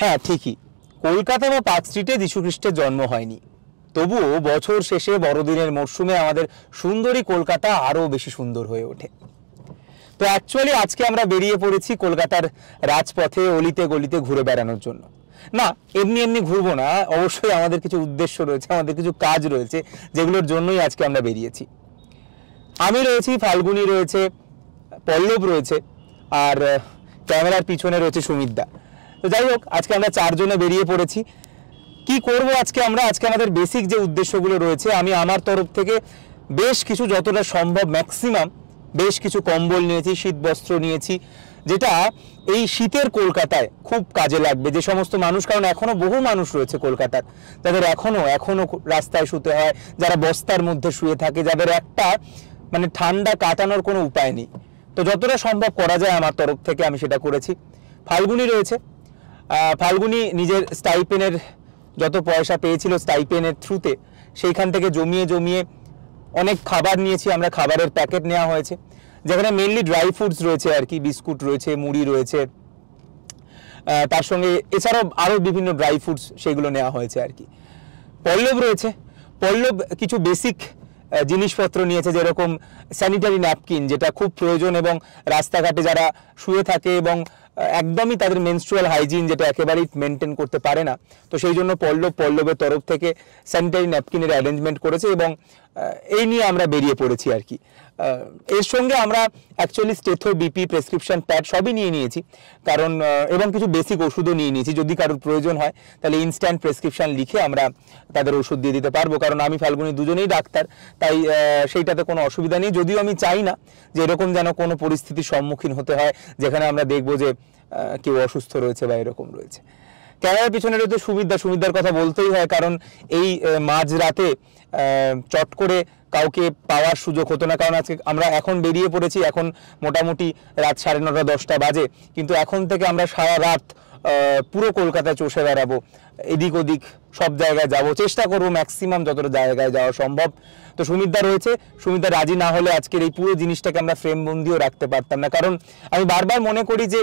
হ্যাঁ ঠিকই, কলকাতা বা পার্ক স্ট্রিটে যীশুখ্রিস্টের জন্ম হয়নি, তবুও বছর শেষে বড়দিনের মরশুমে আমাদের সুন্দরী কলকাতা আরও বেশি সুন্দর হয়ে ওঠে। তো অ্যাকচুয়ালি আজকে আমরা বেরিয়ে পড়েছি কলকাতার রাজপথে অলিতে গলিতে ঘুরে বেড়ানোর জন্য। না, এমনি এমনি ঘুরবো না, অবশ্যই আমাদের কিছু উদ্দেশ্য রয়েছে, আমাদের কিছু কাজ রয়েছে, যেগুলোর জন্যই আজকে আমরা বেরিয়েছি। আমি রয়েছি, ফাল্গুনী রয়েছে, পল্লব রয়েছে, আর ক্যামেরার পিছনে রয়েছে সুমিতদা। তো যাই হোক, আজকে আমরা চারজনে বেরিয়ে পড়েছি। কি করব আজকে আমরা? আজকে আমাদের বেসিক যে উদ্দেশ্যগুলো রয়েছে, আমি আমার তরফ থেকে বেশ কিছু, যতটা সম্ভব ম্যাক্সিমাম বেশ কিছু কম্বল নিয়েছি, শীত বস্ত্র নিয়েছি, যেটা এই শীতের কলকাতায় খুব কাজে লাগবে যে সমস্ত মানুষ, কারণ এখনো বহু মানুষ রয়েছে কলকাতার যাদের এখনো রাস্তায় শুতে হয়, যারা বস্তার মধ্যে শুয়ে থাকে, যাদের একটা মানে ঠান্ডা কাটানোর কোনো উপায় নেই। তো যতটা সম্ভব করা যায় আমার তরফ থেকে আমি সেটা করেছি। ফাল্গুনী রয়েছে, ফাল্গুনী নিজের স্টাইপেনের যত পয়সা পেয়েছিল স্টাইপেনের থ্রুতে, সেইখান থেকে জমিয়ে জমিয়ে অনেক খাবার নিয়েছি আমরা, খাবারের প্যাকেট নেওয়া হয়েছে, যেখানে মেনলি ড্রাই ফ্রুটস রয়েছে আর কি, বিস্কুট রয়েছে, মুড়ি রয়েছে, তার সঙ্গে এছাড়াও আরও বিভিন্ন ড্রাই ফ্রুটস সেগুলো নেওয়া হয়েছে আর কি। পল্লব রয়েছে, পল্লব কিছু বেসিক জিনিসপত্র নিয়েছে, যেরকম স্যানিটারি ন্যাপকিন, যেটা খুব প্রয়োজন, এবং রাস্তাঘাটে যারা শুয়ে থাকে এবং একদমই তাদের মেনস্ট্রুয়াল হাইজিন যেটা একেবারেই মেনটেন করতে পারে না, তো সেই জন্য পল্লবের তরফ থেকে স্যানিটারি ন্যাপকিনের অ্যারেঞ্জমেন্ট করেছে, এবং এই নিয়ে আমরা বেরিয়ে পড়েছি আর কি। এর সঙ্গে আমরা actually stetho, BP, prescription pad সবই নিয়ে নিয়েছি, কারণ এবং কিছু বেসিক ওষুধও নিয়ে নিয়েছি, যদি কারোর প্রয়োজন হয় তাহলে ইনস্ট্যান্ট প্রেসক্রিপশন লিখে আমরা তাদের ওষুধ দিয়ে দিতে পারবো, কারণ আমি ফাল্গুনী দুজনেই ডাক্তার, তাই সেইটাতে কোনো অসুবিধা নেই। যদিও আমি চাই না যে এরকম যেন কোনো পরিস্থিতির সম্মুখীন হতে হয় যেখানে আমরা দেখবো যে কেউ অসুস্থ রয়েছে বা এরকম রয়েছে। ক্যামেরার পিছনে রয়েছে সুমিতদার কথা বলতেই হয়, কারণ এই মাঝরাতে চট করে কাউকে পাওয়ার সুযোগ হতো না, কারণ আজকে আমরা এখন বেরিয়ে পড়েছি, এখন মোটামুটি রাত 9:30 10টা বাজে, কিন্তু এখন থেকে আমরা সারা রাত পুরো কলকাতায় চষে বেড়াবো, এদিক ওদিক সব জায়গায় যাব, চেষ্টা করবো ম্যাক্সিমাম যতটা জায়গায় যাওয়া সম্ভব। তো সুমিতদা রয়েছে, সুমিতদা রাজি না হলে আজকের এই পুরো জিনিসটাকে আমরা ফ্রেমবন্দিও রাখতে পারতাম না, কারণ আমি বারবার মনে করি যে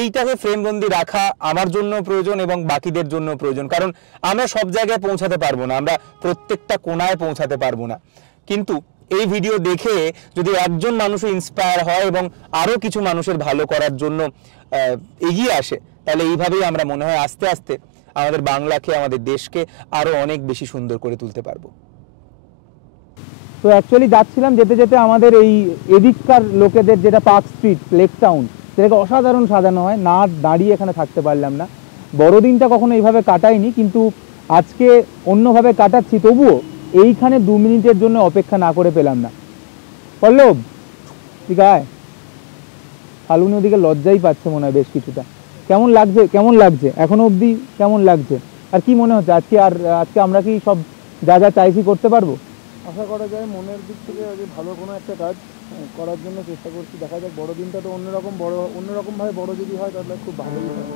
এইটাকে ফ্রেমবন্দি রাখা আমার জন্য প্রয়োজন এবং বাকিদের জন্য প্রয়োজন, কারণ আমরা সব জায়গায় পৌঁছাতে পারবো না, আমরা প্রত্যেকটা কোণায় পৌঁছাতে পারবো না, কিন্তু এই ভিডিও দেখে যদি একজন মানুষও ইন্সপায়ার হয় এবং আরও কিছু মানুষের ভালো করার জন্য এগিয়ে আসে, তাহলে এইভাবেই আমরা মনে হয় আস্তে আস্তে আমাদের বাংলাকে, আমাদের দেশকে আরও অনেক বেশি সুন্দর করে তুলতে পারবো। তো অ্যাকচুয়ালি যাচ্ছিলাম, যেতে যেতে আমাদের এই এদিককার লোকেদের যেটা পার্ক স্ট্রিট, লেক টাউন, সেটাকে অসাধারণ সাজানো হয়, না দাঁড়িয়ে এখানে থাকতে পারলাম না। বড়দিনটা কখনো এইভাবে কাটাইনি, কিন্তু আজকে অন্যভাবে কাটাচ্ছি, তবুও এইখানে 2 মিনিটের জন্য অপেক্ষা না করে পেলাম না। পল্লব, ঠিক আছে, ফাল্গুনি ওদিকে লজ্জাই পাচ্ছে মনে হয় বেশ কিছুটা। কেমন লাগছে এখনো অবধি, কেমন লাগছে? আর কি মনে হচ্ছে আজকে আমরা কি সব যা যা চাইছি করতে পারবো? আশা করা যায় মনের দিক থেকে ভালো কোনো একটা কাজ করার জন্য চেষ্টা করছি। দেখা যাক, বড়দিনটা তো অন্যরকমভাবে বড় যদি হয় তাহলে খুব ভালোই হয়।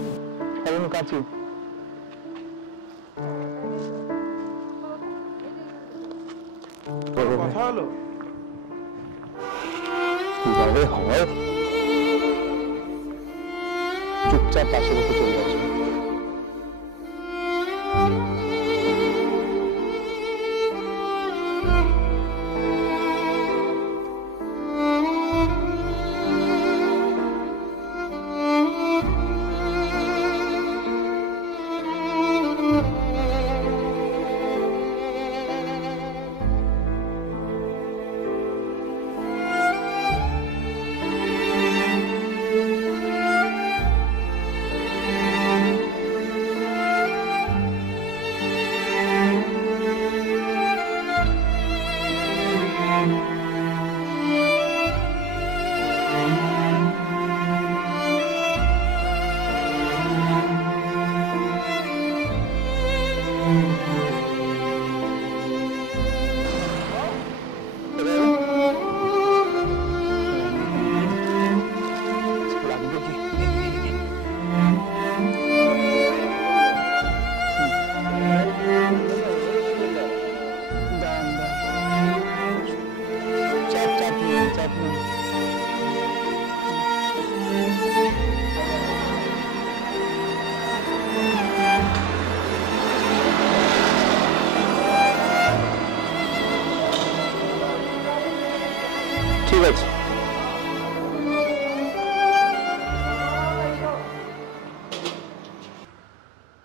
কথা হলো কিভাবে হয়, চুপচাপ পাশে বসে চলে যাচ্ছে।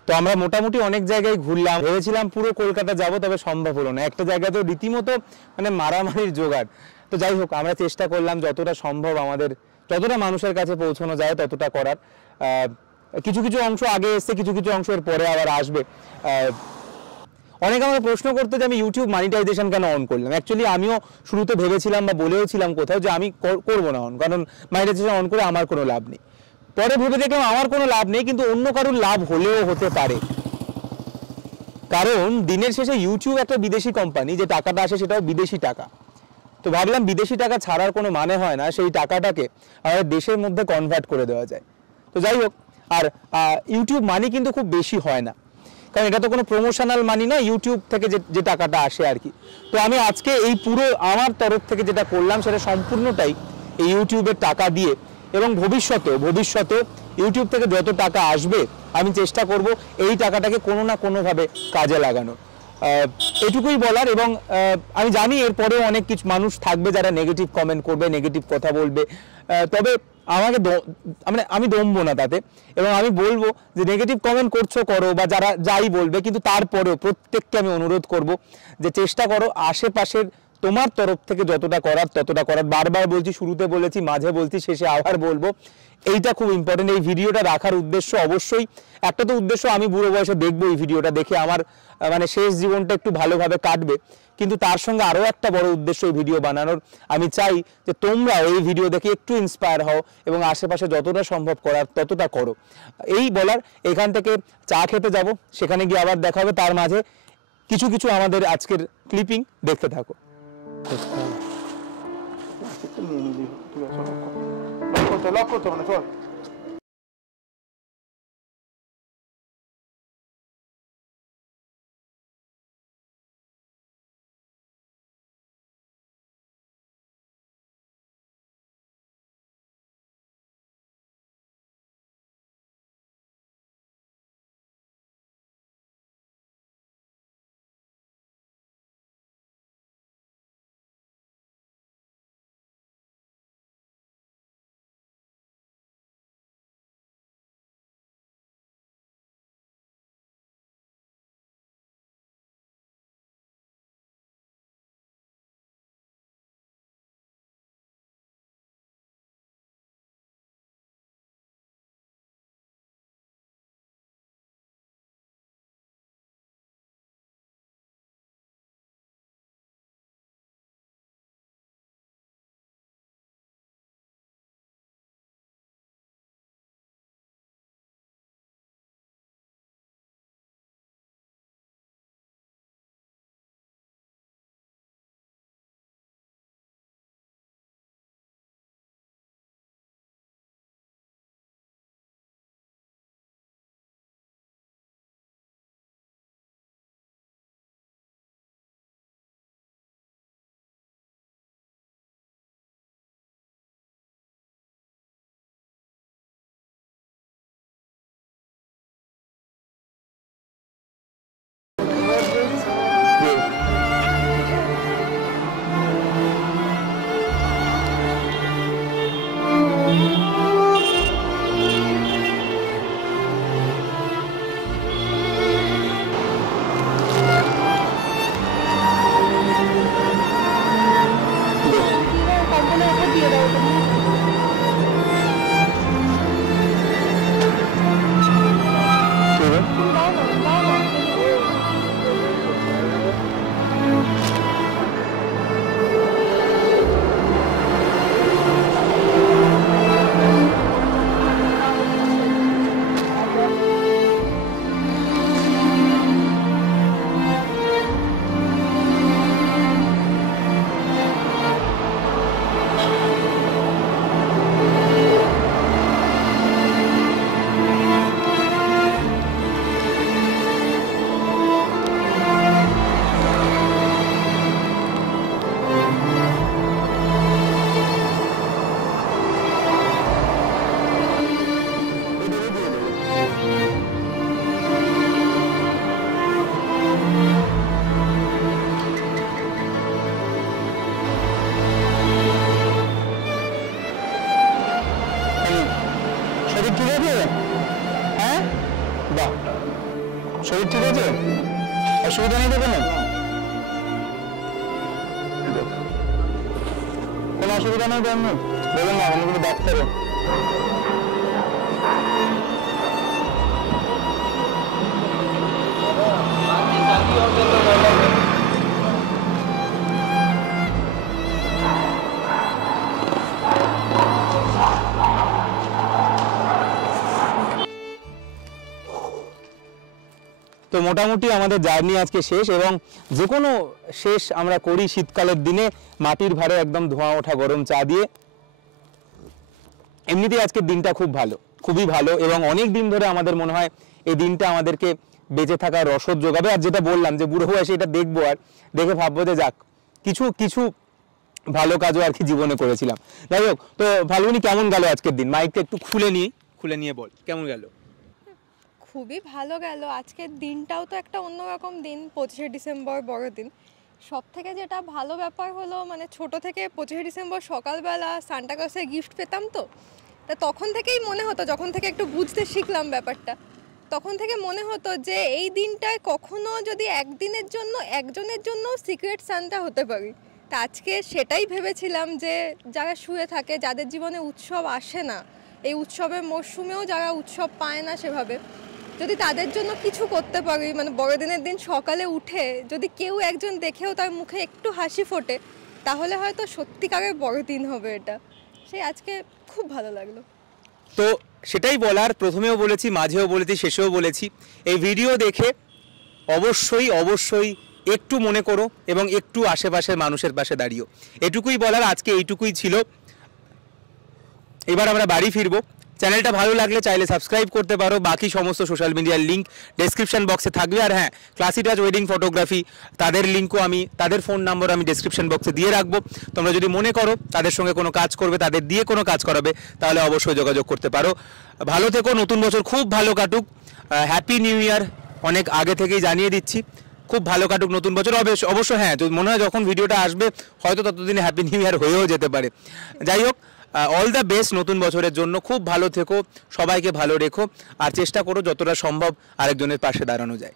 তো আমরা মোটামুটি অনেক জায়গায় ঘুরলাম, ভেবেছিলাম পুরো কলকাতা যাব, তবে সম্ভব হলো না। একটা জায়গাতেও রীতিমতো মানে মারামারির জোগাড়। তো যাই হোক, আমরা চেষ্টা করলাম যতটা সম্ভব আমাদের, যতটা মানুষের কাছে পৌঁছানো যায় ততটা করার। কিছু কিছু অংশ আগে এসছে, কিছু কিছু অংশ এর পরে আবার আসবে। অনেকে আমাকে প্রশ্ন করতে যে আমি ইউটিউব মনিটাইজেশন কেন অন করলাম। অ্যাকচুয়ালি আমিও শুরুতে ভেবেছিলাম বা বলেওছিলাম কোথাও যে আমি করবো না অন, কারণ মনিটাইজেশন অন করে আমার কোনো লাভ নেই। পরে ভেবে দেখলাম আমার কোনো লাভ নেই, কিন্তু অন্য কারোর লাভ হলেও হতে পারে। কারণ দিনের শেষে ইউটিউব একটা বিদেশি কোম্পানি, যে টাকাটা আসে সেটাও বিদেশি টাকা। তো ভাবলাম বিদেশি টাকা ছাড়ার কোনো মানে হয় না, সেই টাকাটাকে আমাদের দেশের মধ্যে কনভার্ট করে দেওয়া যায়। তো যাই হোক, আর ইউটিউব মানি কিন্তু খুব বেশি হয় না, কারণ এটা তো কোনো প্রমোশনাল মানি না, ইউটিউব থেকে যে টাকাটা আসে আর কি। তো আমি আজকে এই পুরো আমার তরফ থেকে যেটা করলাম সেটা সম্পূর্ণটাই এই ইউটিউবের টাকা দিয়ে, এবং ভবিষ্যতেও ইউটিউব থেকে যত টাকা আসবে আমি চেষ্টা করব এই টাকাটাকে কোনো না কোনোভাবে কাজে লাগানো। এটুকুই বলার। এবং আমি জানি এরপরেও অনেক কিছু মানুষ থাকবে যারা নেগেটিভ কমেন্ট করবে, নেগেটিভ কথা বলবে, তবে আমাকে মানে আমি দমবো না তাতে, এবং আমি বলবো যে নেগেটিভ কমেন্ট করছো করো, বা যারা যাই বলবে, কিন্তু তারপরেও প্রত্যেককে আমি অনুরোধ করব যে চেষ্টা করো আশেপাশের তোমার তরফ থেকে যতটা করার ততটা করার। বারবার বলছি, শুরুতে বলেছি, মাঝে বলছি, শেষে আবার বলবো, এইটা খুব ইম্পর্টেন্ট। এই ভিডিওটা রাখার উদ্দেশ্য অবশ্যই একটা তো উদ্দেশ্য, আমি বুড়ো বয়সে দেখবো এই ভিডিওটা দেখে আমার মানে শেষ জীবনটা একটু ভালোভাবে কাটবে, কিন্তু তার সঙ্গে আরও একটা বড় উদ্দেশ্য এই ভিডিও বানানোর। আমি চাই যে তোমরা এই ভিডিও দেখে একটু ইন্সপায়ার হও এবং আশেপাশে যতটা সম্ভব করার ততটা করো। এই বলার, এখান থেকে চা খেতে যাব, সেখানে গিয়ে আবার দেখা হবে। তার মাঝে কিছু কিছু আমাদের আজকের ক্লিপিং দেখতে থাকো। লক করতে হবে না, চল। ঠিক আছে, হ্যাঁ, বাহ। শরীর ঠিক আছে? অসুবিধা নেই তো কোনো? কোনো অসুবিধা নেই তো এমনি? বলুন না, আমি কিন্তু ডাক্তারে। তো মোটামুটি আমাদের জার্নি আজকে শেষ, এবং যে কোনো শেষ আমরা করি শীতকালের দিনে মাটির ভারে একদম ধোঁয়া ওঠা গরম চা দিয়ে। এমনিতেই আজকের দিনটা খুব ভালো, খুবই ভালো, এবং অনেক দিন ধরে আমাদের মনে হয় এই দিনটা আমাদেরকে বেঁচে থাকার রসদ যোগাবে। আর যেটা বললাম যে বুড়ো বয়সে এটা দেখবো আর দেখে ভাববো যে যাক কিছু কিছু ভালো কাজও আর কি জীবনে করেছিলাম। যাই হোক, তো ফাল্গুনি কেমন গেল আজকের দিন? মাইকটা একটু খুলে নিয়ে বল কেমন গেল। খুবই ভালো গেল আজকের দিনটাও, তো একটা অন্যরকম দিন, 25শে ডিসেম্বর বড়দিন। সব থেকে যেটা ভালো ব্যাপার হলো মানে ছোট থেকে 25শে ডিসেম্বর সকালবেলা সান্টা ক্লজের গিফট পেতাম, তো তা তখন থেকেই মনে হতো, যখন থেকে একটু বুঝতে শিখলাম ব্যাপারটা, তখন থেকে মনে হতো যে এই দিনটায় কখনো যদি একদিনের জন্য একজনের জন্য সিক্রেট সান্টা হতে পারি। তা আজকে সেটাই ভেবেছিলাম যে যারা শুয়ে থাকে, যাদের জীবনে উৎসব আসে না, এই উৎসবের মরশুমেও যারা উৎসব পায় না সেভাবে, যদি তাদের জন্য কিছু করতে পারি, মানে বড়দিনের দিন সকালে উঠে যদি কেউ একজন দেখেও তার মুখে একটু হাসি ফোটে, তাহলে হয়তো সত্যিকারের বড়দিন হবে এটা। সেই আজকে খুব ভালো লাগলো। তো সেটাই বলার, প্রথমেও বলেছি, মাঝেও বলেছি, শেষেও বলেছি, এই ভিডিও দেখে অবশ্যই অবশ্যই একটু মনে করো এবং একটু আশেপাশের মানুষের পাশে দাঁড়িও। এটুকুই বলার, আজকে এইটুকুই ছিল। এবার আমরা বাড়ি ফিরবো। চ্যানেলটা ভালো লাগলে চাইলে সাবস্ক্রাইব করতে পারো, বাকি সমস্ত সোশ্যাল মিডিয়ার লিঙ্ক ডেসক্রিপশন বক্সে থাকবে। আর হ্যাঁ, ক্লাসি টাচ ওয়েডিং ফটোগ্রাফি, তাদের লিঙ্কও আমি, তাদের ফোন নাম্বার আমি ডেসক্রিপশন বক্সে দিয়ে রাখবো। তোমরা যদি মনে করো তাদের সঙ্গে কোনো কাজ করবে, তাদের দিয়ে কোনো কাজ করাবে, তাহলে অবশ্যই যোগাযোগ করতে পারো। ভালো থেকো, নতুন বছর খুব ভালো কাটুক, হ্যাপি নিউ ইয়ার অনেক আগে থেকেই জানিয়ে দিচ্ছি। খুব ভালো কাটুক নতুন বছর। অবশ্য হ্যাঁ, মনে হয় যখন ভিডিওটা আসবে হয়তো ততদিনে হ্যাপি নিউ ইয়ার হয়েও যেতে পারে। যাই হোক, অল দ্য বেস্ট নতুন বছরের জন্য। খুব ভালো থেকো, সবাইকে ভালো রেখো, আর চেষ্টা করো যতটা সম্ভব আরেকজনের পাশে দাঁড়ানো যায়।